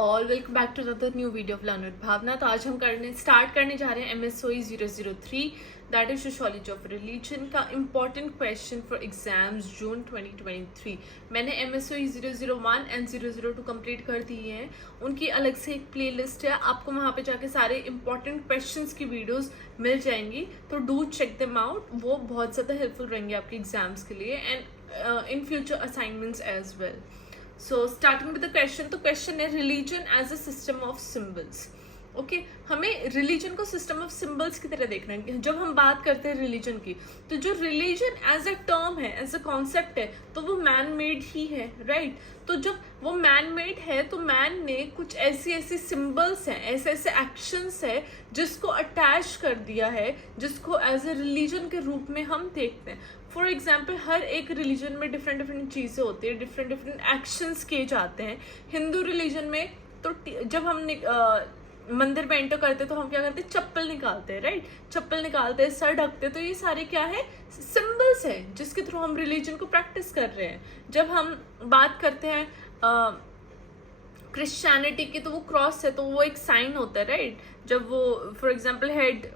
All, welcome back to another new video of learn with Bhavna. तो आज हम start करने जा रहे हैं MSOE 003, that is sociology of religion का इम्पॉर्टेंट क्वेश्चन फॉर एग्जाम्स जून 2023। मैंने MSOE 001 एंड 002 कंप्लीट कर दिए हैं। उनकी अलग से एक प्लेलिस्ट है, आपको वहाँ पे जाके सारे इंपॉर्टेंट क्वेश्चंस की वीडियोस मिल जाएंगी, तो डू चेक देम आउट। वो बहुत ज़्यादा हेल्पफुल रहेंगे आपके एग्जाम्स के लिए and in future assignments as well. So starting with the question, तो क्वेश्चन है religion as a system of symbols. Okay, हमें रिलीजन को सिस्टम ऑफ सिम्बल्स की तरह देखना है। जब हम बात करते हैं रिलीजन की, तो जो रिलीजन एज अ टर्म है, एज अ कॉन्सेप्ट है, तो वो मैन मेड ही है, राइट? तो जब वो मैन मेड है तो मैन ने कुछ ऐसी ऐसी सिम्बल्स हैं, ऐसे ऐसे एक्शंस है जिसको अटैच कर दिया है, जिसको एज अ रिलीजन के रूप में हम देखते हैं। फॉर एग्जाम्पल, हर एक रिलीजन में डिफरेंट डिफरेंट चीज़ें होती है, डिफरेंट डिफरेंट एक्शंस किए जाते हैं। हिंदू रिलीजन में तो जब हम मंदिर में एंटर करते हैं तो हम क्या करते हैं, चप्पल निकालते हैं, राइट? चप्पल निकालते हैं, सर ढकते हैं। तो ये सारे क्या है, सिंबल्स हैं जिसके थ्रू हम रिलीजन को प्रैक्टिस कर रहे हैं। जब हम बात करते हैं क्रिश्चियनिटी की, तो वो क्रॉस है, तो वो एक साइन होता है, राइट? जब वो फॉर एग्जाम्पल हेड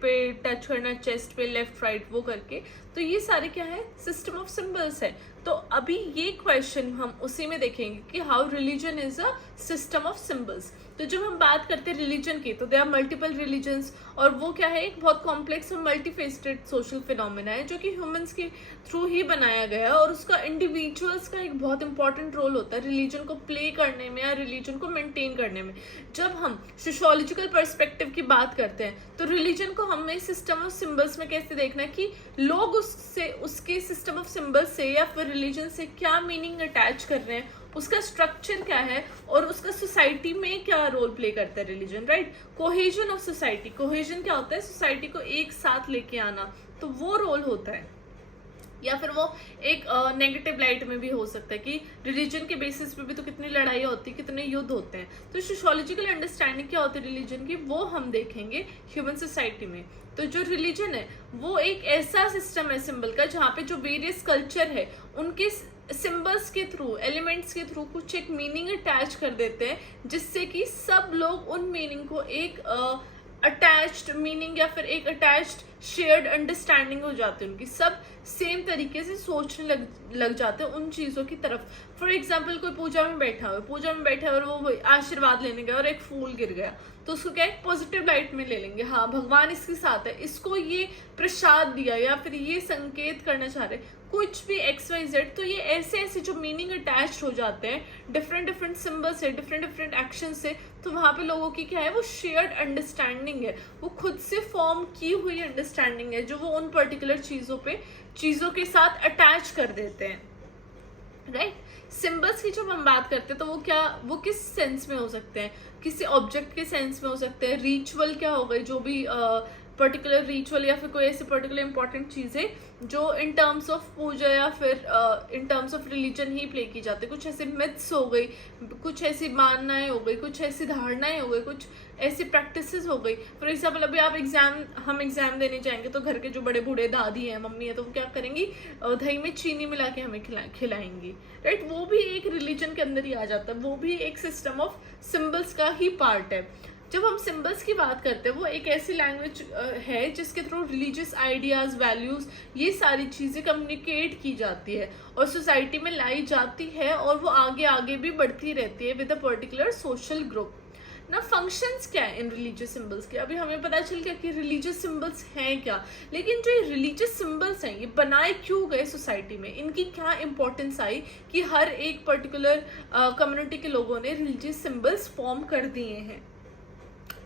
पे टच करना, चेस्ट पे, लेफ्ट राइट, वो करके, तो ये सारे क्या है, सिस्टम ऑफ सिंबल्स है। तो अभी ये क्वेश्चन हम उसी में देखेंगे कि how religion is a system of symbols. तो जब हम बात करते हैं रिलीजन की, तो दे आर मल्टीपल रिलीजन्स, और वो क्या है, एक बहुत कॉम्प्लेक्स और मल्टीफेस्टेड सोशल फिनोमेना है जो कि ह्यूमंस के थ्रू ही बनाया गया है, और उसका इंडिविजुअल्स का एक बहुत इंपॉर्टेंट रोल होता है रिलीजन को प्ले करने में या रिलीजन को मेंटेन करने में। जब हम सोशियोलॉजिकल पर्सपेक्टिव की बात करते हैं, तो रिलीजन को हमें सिस्टम ऑफ सिंबल्स में कैसे देखना है कि लोग उसके सिस्टम ऑफ सिंबल्स से या फिर रिलीजन से क्या मीनिंग अटैच कर रहे हैं, उसका स्ट्रक्चर क्या है, और उसका सोसाइटी में क्या रोल प्ले करता है religion, right? Cohesion of society, cohesion क्या होता है, सोसाइटी को एक साथ लेके आना, तो वो रोल होता है। या फिर वो एक नेगेटिव लाइट में भी हो सकता है कि रिलीजन के बेसिस पे भी तो कितनी लड़ाइयाँ होती है, कितने युद्ध होते हैं। तो सोशियोलॉजिकल अंडरस्टैंडिंग क्या होती है रिलीजन की, वो हम देखेंगे ह्यूमन सोसाइटी में। तो जो रिलीजन है वो एक ऐसा सिस्टम है सिंबल का, जहाँ पे जो वेरियस कल्चर है उनके सिंबल्स के थ्रू, एलिमेंट्स के थ्रू कुछ एक मीनिंग अटैच कर देते हैं, जिससे कि सब लोग उन मीनिंग को एक अटैच्ड मीनिंग या फिर एक अटैच्ड शेयर्ड अंडरस्टैंडिंग हो जाती है, उनकी सब सेम तरीके से सोचने लग जाते हैं उन चीज़ों की तरफ। फॉर एग्जाम्पल, कोई पूजा में बैठा है और वो आशीर्वाद लेने गया और एक फूल गिर गया, तो उसको क्या एक पॉजिटिव लाइट में ले लेंगे, हाँ भगवान इसके साथ है, इसको ये प्रसाद दिया या फिर ये संकेत करना चाह रहे, कुछ भी XYZ। तो ये ऐसे ऐसे जो मीनिंग अटैच हो जाते हैं डिफरेंट डिफरेंट सिंबल से, डिफरेंट डिफरेंट एक्शन से, तो वहाँ पे लोगों की क्या है, वो शेयर्ड अंडरस्टैंडिंग है, वो खुद से फॉर्म की हुई अंडरस्टैंडिंग है, जो वो उन पर्टिकुलर चीज़ों के साथ अटैच कर देते हैं, राइट? सिंबल्स की जब हम बात करते हैं, तो वो किस सेंस में हो सकते हैं, किसी ऑब्जेक्ट के सेंस में हो सकते हैं। रिचुअल क्या हो गई, जो भी पर्टिकुलर रिचुअल या फिर कोई ऐसी पर्टिकुलर इंपॉर्टेंट चीज़ें जो इन टर्म्स ऑफ पूजा या फिर in terms of religion he play की जाती है। कुछ ऐसे मिथ्स हो गई, कुछ ऐसी माननाएं हो गई, कुछ ऐसी धारणाएं हो गई, कुछ ऐसी प्रैक्टिसेस हो गई। फॉर एग्जाम्पल, अभी हम एग्जाम देने जाएंगे तो घर के जो बड़े बूढ़े दादी हैं, मम्मी है, तो वो क्या करेंगी, दही में चीनी मिला के हमें खिलाएंगी, राइट? वो भी एक रिलीजन के अंदर ही आ जाता है, वो भी एक सिस्टम ऑफ सिंबल्स का ही पार्ट है। जब हम सिंबल्स की बात करते हैं, वो एक ऐसी लैंग्वेज है जिसके थ्रू रिलीजियस आइडियाज, वैल्यूज, ये सारी चीज़ें कम्युनिकेट की जाती है और सोसाइटी में लाई जाती है, और वो आगे आगे भी बढ़ती रहती है with a particular social group ना। फंक्शंस क्या है इन रिलीजियस सिंबल्स के, अभी हमें पता चल गया कि रिलीजियस सिंबल्स हैं क्या, लेकिन जो ये रिलीजियस सिंबल्स हैं ये बनाए क्यों गए सोसाइटी में, इनकी क्या इंपॉर्टेंस आई कि हर एक पर्टिकुलर कम्युनिटी के लोगों ने रिलीजियस सिंबल्स फॉर्म कर दिए हैं।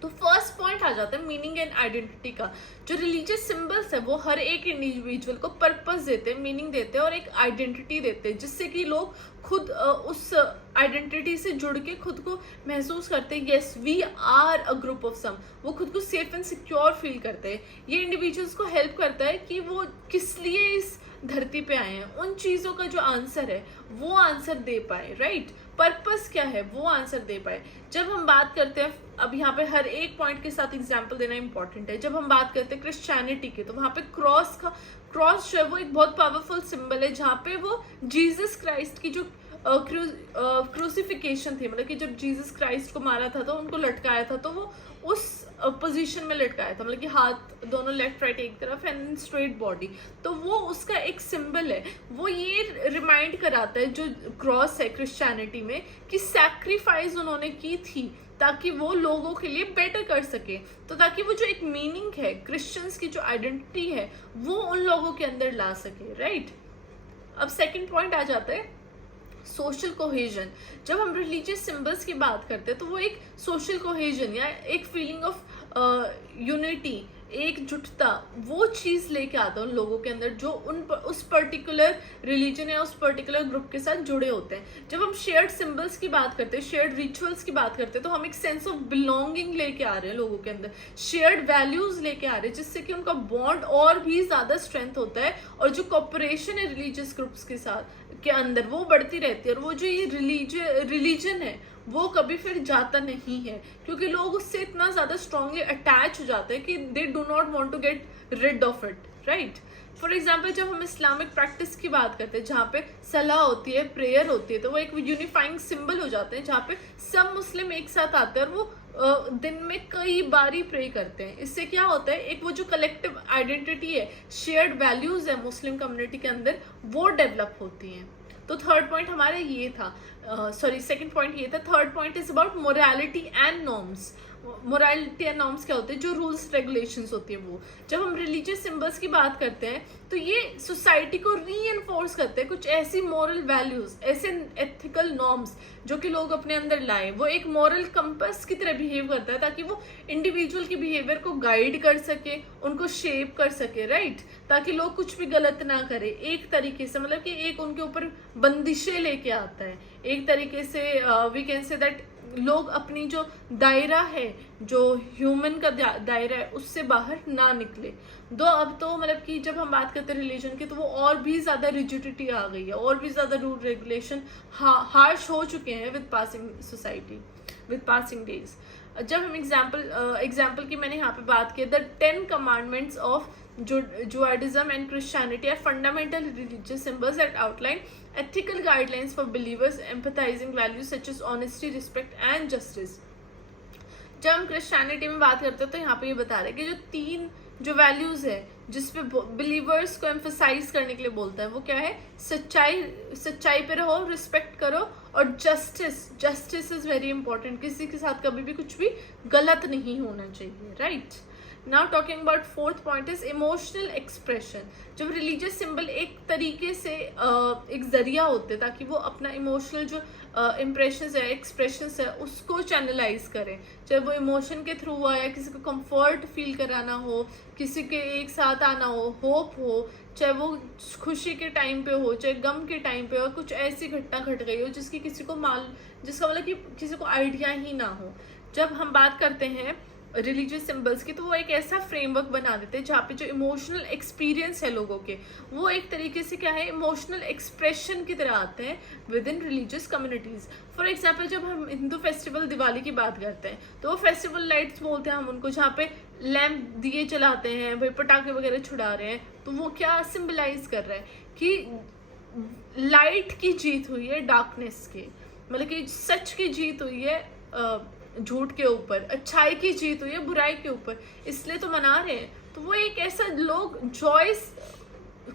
तो फर्स्ट पॉइंट आ जाता है मीनिंग एंड आइडेंटिटी का। जो रिलीजियस सिंबल्स है वो हर एक इंडिविजुअल को पर्पस देते हैं, मीनिंग देते हैं और एक आइडेंटिटी देते हैं, जिससे कि लोग खुद उस आइडेंटिटी से जुड़ के खुद को महसूस करते हैं, yes we are a group of some, वो खुद को सेफ एंड सिक्योर फील करते हैं। ये इंडिविजुअल्स को हेल्प करता है कि वो किस लिए इस धरती पे आए हैं, उन चीज़ों का जो आंसर है वो आंसर दे पाए, राइट? पर्पस क्या है वो आंसर दे पाए। जब हम बात करते हैं, अब यहाँ पे हर एक पॉइंट के साथ एग्जाम्पल देना इंपॉर्टेंट है। जब हम बात करते हैं क्रिश्चियनिटी की, तो वहाँ पे क्रॉस जो है वो एक बहुत पावरफुल सिंबल है, जहाँ पे वो जीसस क्राइस्ट की जो क्रूसिफिकेशन थी, मतलब कि जब जीसस क्राइस्ट को मारा था तो उनको लटकाया था, तो वो उस पोजीशन में लटकाया था, मतलब कि हाथ दोनों लेफ्ट राइट एक तरफ एंड स्ट्रेट बॉडी, तो वो उसका एक सिंबल है। वो ये रिमाइंड कराता है जो क्रॉस है क्रिश्चियनिटी में कि सैक्रिफाइस उन्होंने की थी ताकि वो लोगों के लिए बेटर कर सके, तो ताकि वो जो एक मीनिंग है क्रिश्चियंस की जो आइडेंटिटी है वो उन लोगों के अंदर ला सके, राइट। अब सेकंड पॉइंट आ जाता है सोशल कोहेजन। जब हम रिलीजियस सिंबल्स की बात करते हैं तो वो एक सोशल कोहेजन या एक फीलिंग ऑफ यूनिटी, एकजुटता, वो चीज लेके आता है उन लोगों के अंदर जो उस पर्टिकुलर रिलीजन या उस पर्टिकुलर ग्रुप के साथ जुड़े होते हैं। जब हम शेयर्ड सिंबल्स की बात करते हैं, शेयर्ड रिचुअल्स की बात करते हैं, तो हम एक सेंस ऑफ बिलोंगिंग लेके आ रहे हैं लोगों के अंदर, शेयर्ड वैल्यूज लेके आ रहे हैं, जिससे कि उनका बॉन्ड और भी ज्यादा स्ट्रेंथ होता है और जो कॉपरेशन है रिलीजियस ग्रुप्स के साथ के अंदर वो बढ़ती रहती है। और वो जो ये रिलीजन है वो कभी फिर जाता नहीं है, क्योंकि लोग उससे इतना ज्यादा स्ट्रांगली अटैच हो जाते हैं कि they do not want to get rid of it, right. For example जब हम इस्लामिक प्रैक्टिस की बात करते हैं जहाँ पे सलाह होती है, प्रेयर होती है, तो वो एक यूनिफाइंग सिंबल हो जाते हैं जहाँ पे सब मुस्लिम एक साथ आते हैं और वो दिन में कई बारी प्रे करते हैं। इससे क्या होता है, एक वो जो कलेक्टिव आइडेंटिटी है, शेयर्ड वैल्यूज है मुस्लिम कम्युनिटी के अंदर, वो डेवलप होती हैं। तो थर्ड पॉइंट हमारा ये था, सेकंड पॉइंट ये था। Third point is about morality and norms. Morality and norms क्या होते हैं, जो रूल्स रेगुलेशंस होती है वो। जब हम रिलीजियस सिंबल्स की बात करते हैं तो ये सोसाइटी को रीइंफोर्स करते हैं कुछ ऐसी मॉरल वैल्यूज, ऐसे एथिकल नॉर्म्स जो कि लोग अपने अंदर लाए। वो एक मॉरल कंपास की तरह बिहेव करता है ताकि वो इंडिविजुअल के बिहेवियर को गाइड कर सके, उनको शेप कर सके, राइट, ताकि लोग कुछ भी गलत ना करे एक तरीके से, मतलब कि एक उनके ऊपर बंदिशें लेके आता है एक तरीके से। वी कैन से दैट लोग अपनी जो दायरा है, जो ह्यूमन का दायरा है, उससे बाहर ना निकले। दो अब तो मतलब कि जब हम बात करते हैं रिलीजन की तो वो और भी ज्यादा रिजिडिटी आ गई है, और भी ज्यादा रूल रेगुलेशन हार्श हो चुके हैं with passing society, with passing days. जब हम एग्जाम्पल की मैंने यहाँ पे बात की, the 10 commandments of Judaism and Christianity are fundamental religious symbols that outline ethical guidelines for believers, empathizing values such as honesty, respect and justice. जब हम क्रिश्चियनिटी में बात करते हैं तो यहाँ पे ये बता रहे हैं कि जो 3 जो वैल्यूज है जिसपे बिलीवर्स को एम्फसाइज करने के लिए बोलता है, वो क्या है, सच्चाई पे रहो, रिस्पेक्ट करो, और जस्टिस इज वेरी इंपॉर्टेंट। किसी के साथ कभी भी कुछ भी गलत नहीं होना चाहिए, right. Now talking about fourth point is emotional expression. जब रिलीजियस सिंबल एक तरीके से एक जरिया होते हैं ताकि वो अपना इमोशनल जो इम्प्रेशंस है, एक्सप्रेशंस है, उसको चैनलाइज करें, चाहे वो इमोशन के थ्रू हुआ या किसी को कंफर्ट फील कराना हो, किसी के एक साथ आना हो, होप हो, चाहे वो खुशी के टाइम पे हो, चाहे गम के टाइम पे हो, कुछ ऐसी घटना घट गई हो जिसका मतलब कि किसी को आइडिया ही ना हो। जब हम बात करते हैं रिलीजियस सिंबल्स की तो वो एक ऐसा फ्रेमवर्क बना देते हैं जहाँ पे जो इमोशनल एक्सपीरियंस है लोगों के, वो एक तरीके से क्या है, इमोशनल एक्सप्रेशन की तरह आते हैं with in religious communities. For example जब हम हिंदू फेस्टिवल दिवाली की बात करते हैं तो वो फेस्टिवल लाइट्स बोलते हैं हम उनको, जहाँ पे लैम्प दिए जलाते हैं, भाई पटाखे वगैरह छुड़ा रहे हैं, तो वो क्या सिंबलाइज कर रहा है कि लाइट की जीत हुई है डार्कनेस के, मतलब कि सच की जीत हुई है झूठ के ऊपर, अच्छाई की जीत हुई है बुराई के ऊपर, इसलिए तो मना रहे हैं। तो वो एक ऐसा लोग जॉयस,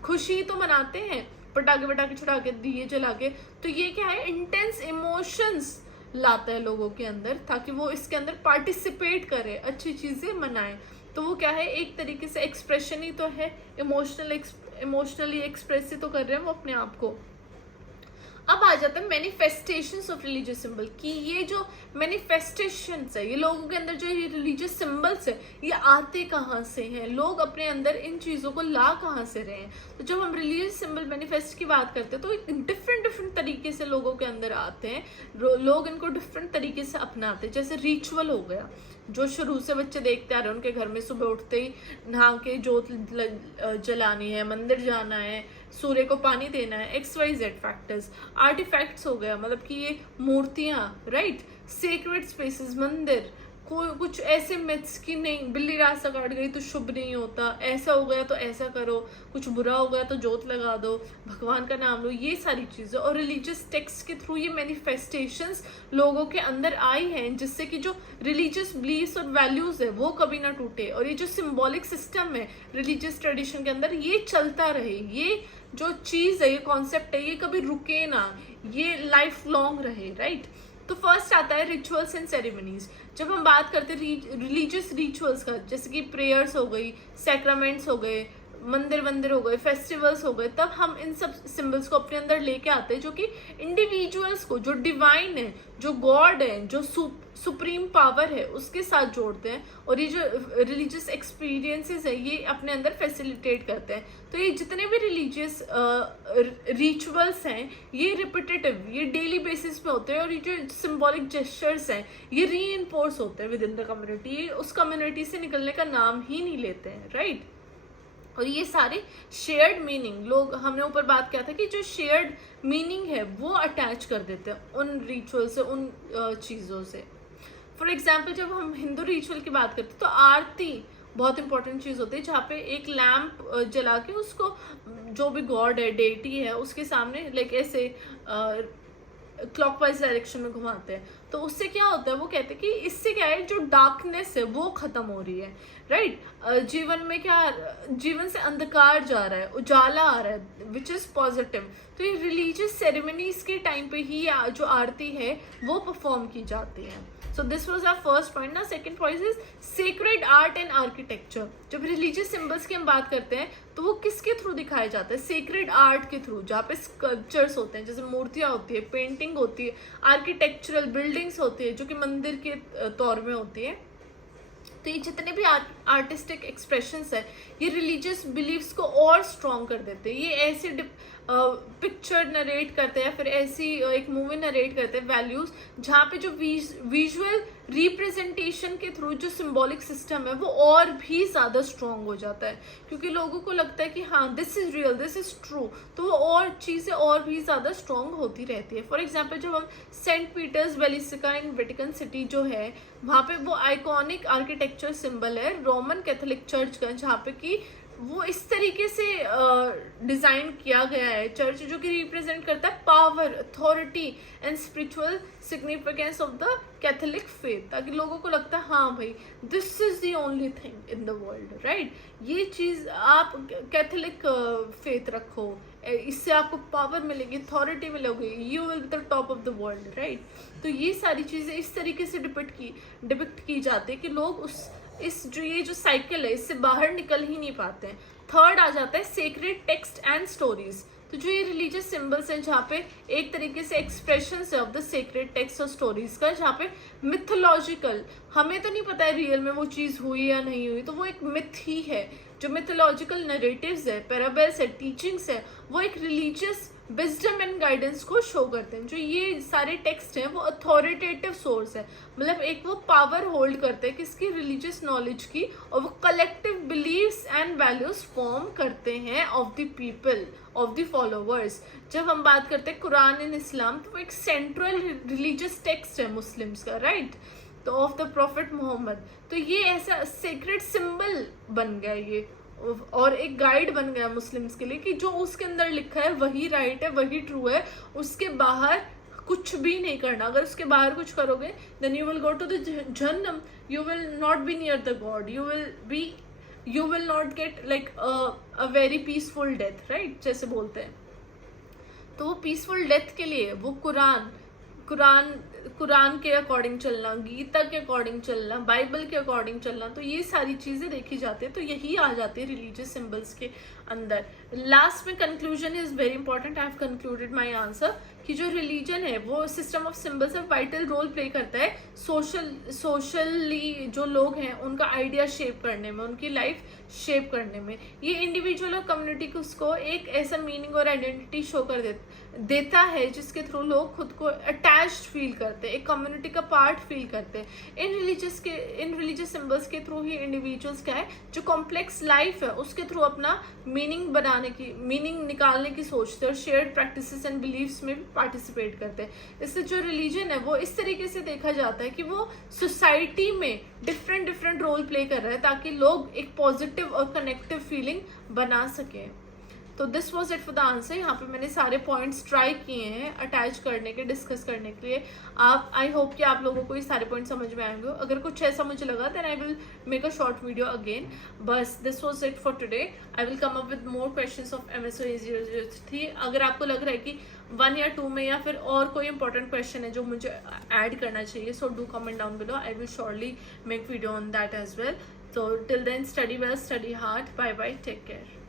खुशी तो मनाते हैं पटाखे छुड़ा के, दिए जला के, तो ये क्या है, इंटेंस इमोशंस लाता है लोगों के अंदर ताकि वो इसके अंदर पार्टिसिपेट करे, अच्छी चीजें मनाएं। तो वो क्या है, एक तरीके से एक्सप्रेशन ही तो है, इमोशनली एक्सप्रेस ही तो कर रहे हैं वो अपने आप को। अब आ जाता है मैनिफेस्टेशंस ऑफ रिलीजियस सिंबल की। ये जो मैनिफेस्टेशंस है, ये लोगों के अंदर जो ये रिलीजियस सिंबल्स है, ये आते कहाँ से हैं, लोग अपने अंदर इन चीज़ों को ला कहाँ से रहे हैं। तो जब हम रिलीजियस सिंबल मैनिफेस्ट की बात करते हैं तो डिफरेंट तरीके से लोगों के अंदर आते हैं, लोग इनको डिफरेंट तरीके से अपनाते हैं। जैसे रिचुअल हो गया, जो शुरू से बच्चे देखते आ रहे हैं, उनके घर में सुबह उठते ही नहा के जोत जलानी है, मंदिर जाना है, सूर्य को पानी देना है, XYZ फैक्टर्स। आर्टिफैक्ट्स हो गया, मतलब कि ये मूर्तियां, राइट, सेक्रेड स्पेसेस, मंदिर, कोई कुछ ऐसे मिथ्स की नहीं, बिल्ली रास्ता काट गई तो शुभ नहीं होता, ऐसा हो गया तो ऐसा करो, कुछ बुरा हो गया तो जोत लगा दो, भगवान का नाम लो, ये सारी चीज़ें। और रिलीजियस टेक्स्ट के थ्रू ये मैनिफेस्टेशंस लोगों के अंदर आई हैं, जिससे कि जो रिलीजियस बिलीव्स और वैल्यूज है वो कभी ना टूटे, और ये जो सिंबॉलिक सिस्टम है रिलीजियस ट्रेडिशन के अंदर ये चलता रहे, ये जो चीज़ है, ये कॉन्सेप्ट है, ये कभी रुके ना, ये लाइफ लॉन्ग रहे, राइट। तो फर्स्ट आता है रिचुअल्स एंड सेरेमनीज। जब हम बात करते हैं रिलीजियस रिचुअल्स का, जैसे कि प्रेयर्स हो गई, सैक्रामेंट्स हो गए, मंदिर हो गए, फेस्टिवल्स हो गए, तब हम इन सब सिंबल्स को अपने अंदर लेके आते हैं, जो कि इंडिविजुअल्स को, जो डिवाइन है, जो गॉड है, जो सुप्रीम पावर है, उसके साथ जोड़ते हैं, और ये जो रिलीजियस एक्सपीरियंसेस है ये अपने अंदर फैसिलिटेट करते हैं। तो ये जितने भी रिलीजियस रिचुअल्स हैं ये रिपीटेटिव, ये डेली बेसिस पे होते हैं, और ये जो सिंबॉलिक जेस्चर्स हैं ये रीइंफोर्स होते हैं विद इन द कम्युनिटी, उस कम्युनिटी से निकलने का नाम ही नहीं लेते हैं, राइट। और ये सारे शेयर्ड मीनिंग, लोग, हमने ऊपर बात किया था कि जो शेयर्ड मीनिंग है वो अटैच कर देते हैं उन रिचुअल से, उन चीज़ों से। फॉर एग्जाम्पल जब हम हिंदू रिचुअल की बात करते हैं तो आरती बहुत इंपॉर्टेंट चीज़ होती है, जहाँ पे एक लैम्प जला के उसको जो भी गॉड है, डेटी है, उसके सामने लाइक ऐसे क्लॉकवाइज डायरेक्शन में घुमाते हैं। तो उससे क्या होता है, वो कहते हैं कि इससे क्या है, जो डार्कनेस है वो खत्म हो रही है, राइट। जीवन में क्या, जीवन से अंधकार जा रहा है, उजाला आ रहा है, विच इज पॉजिटिव। तो ये रिलीजियस सेरेमनीज के टाइम पे ही जो आरती है वो परफॉर्म की जाती है। So this was our first point ना। Second point is sacred art and architecture. जब रिलीजियस सिंबल्स की हम बात करते हैं तो वो किसके थ्रू दिखाए जाते हैं, सेक्रेड आर्ट के थ्रू, जहाँ पे स्कल्पचर्स होते हैं, जैसे मूर्तियाँ होती है, पेंटिंग होती है, आर्किटेक्चरल बिल्डिंग्स होती है जो कि मंदिर के तौर में होती है। तो ये जितने भी आर्टिस्टिक एक्सप्रेशंस है ये रिलीजियस बिलीव्स को और स्ट्रॉन्ग कर देते हैं। ये ऐसी पिक्चर नरेट करते हैं, फिर ऐसी एक मूवी नरेट करते हैं वैल्यूज, जहाँ पे जो विजुअल रिप्रेजेंटेशन के थ्रू जो सिंबॉलिक सिस्टम है वो और भी ज़्यादा स्ट्रॉन्ग हो जाता है, क्योंकि लोगों को लगता है कि हाँ this is real, this is true, तो वो और चीज़ें और भी ज़्यादा स्ट्रॉन्ग होती रहती है। फॉर एग्जाम्पल जब हम सेंट पीटर्स बेसिलिका इन वेटिकन सिटी जो है, वहाँ पे वो आइकॉनिक आर्किटेक्चर सिंबल है रोमन कैथोलिक चर्च का, जहाँ पे कि वो इस तरीके से डिज़ाइन किया गया है चर्च, जो कि रिप्रेजेंट करता है power, authority and spiritual significance of the Catholic faith, ताकि लोगों को लगता है हाँ भाई this is the only thing in the world, right. ये चीज़ आप कैथोलिक फेथ रखो, इससे आपको पावर मिलेगी, अथॉरिटी मिलेगी, you will be the top of the world, right. तो ये सारी चीज़ें इस तरीके से डिपिक्ट की जाती है कि लोग ये जो साइकिल है इससे बाहर निकल ही नहीं पाते हैं। थर्ड आ जाता है सेक्रेड टेक्स्ट एंड स्टोरीज। तो जो ये रिलीजियस सिंबल्स हैं जहाँ पे एक तरीके से एक्सप्रेशंस है ऑफ द सेक्रेड टेक्स्ट और स्टोरीज का, जहाँ पे मिथोलॉजिकल, हमें तो नहीं पता है रियल में वो चीज़ हुई या नहीं हुई, तो वो एक मिथ ही है। जो मिथोलॉजिकल नरेटिव्स है, पैराबल्स है, टीचिंग्स है, वो एक रिलीजियस विजडम एंड गाइडेंस को शो करते हैं। जो ये सारे टेक्स्ट हैं वो अथॉरिटेटिव सोर्स है, मतलब एक वो पावर होल्ड करते हैं किसकी, रिलीजियस नॉलेज की, और वो collective beliefs and values form करते हैं of the people, of the followers. जब हम बात करते हैं कुरान इन इस्लाम, तो वो एक सेंट्रल रिलीजियस टेक्स्ट है मुस्लिम्स का, राइट, तो ऑफ द प्रॉफिट मोहम्मद। तो ये ऐसा सेक्रेट सिंबल बन गया ये, और एक गाइड बन गया मुस्लिम्स के लिए कि जो उसके अंदर लिखा है वही राइट है, वही ट्रू है, उसके बाहर कुछ भी नहीं करना। अगर उसके बाहर कुछ करोगे then you will go to the जहन्नम, you will not be near the God, you will not get like a very peaceful death, right, जैसे बोलते हैं। तो वो पीसफुल डेथ के लिए वो कुरान के अकॉर्डिंग चलना, गीता के अकॉर्डिंग चलना, बाइबल के अकॉर्डिंग चलना, तो ये सारी चीज़ें देखी जाती है। तो यही आ जाती है रिलीजियस सिंबल्स के अंदर। लास्ट में conclusion is very important, I have concluded my answer, कि जो रिलीजन है वो सिस्टम ऑफ सिंबल्स में वाइटल रोल प्ले करता है सोशली जो लोग हैं उनका आइडिया शेप करने में, उनकी लाइफ शेप करने में। ये इंडिविजुअल और कम्युनिटी को उसको एक ऐसा मीनिंग और आइडेंटिटी शो कर देता है जिसके थ्रू लोग खुद को अटैच्ड फील करते हैं, एक कम्युनिटी का पार्ट फील करते हैं। इन रिलीजियस सिंबल्स के थ्रू ही इंडिविजुअल्स क्या है, जो कॉम्प्लेक्स लाइफ है उसके थ्रू अपना मीनिंग निकालने की सोचते हैं और शेयर्ड प्रैक्टिसेस एंड बिलीव्स में भी पार्टिसिपेट करते हैं। इससे जो रिलीजन है वो इस तरीके से देखा जाता है कि वो सोसाइटी में डिफरेंट रोल प्ले कर रहा है ताकि लोग एक पॉजिटिव और कनेक्टिव फीलिंग बना सकें। तो this was it for the answer. यहाँ पे मैंने सारे पॉइंट्स ट्राई किए हैं अटैच करने के, डिस्कस करने के लिए। आई होप कि आप लोगों को ये सारे पॉइंट समझ में आएंगे। अगर कुछ ऐसा मुझे लगा then I will make a short video again. बस this was it for today. I will come up with more questions of MSOE 003। अगर आपको लग रहा है कि 1 या 2 में या फिर और कोई इंपॉर्टेंट क्वेश्चन है जो मुझे ऐड करना चाहिए, so do comment down below. I will surely make video on that as well. So till then, study well, study hard. Bye bye, take care.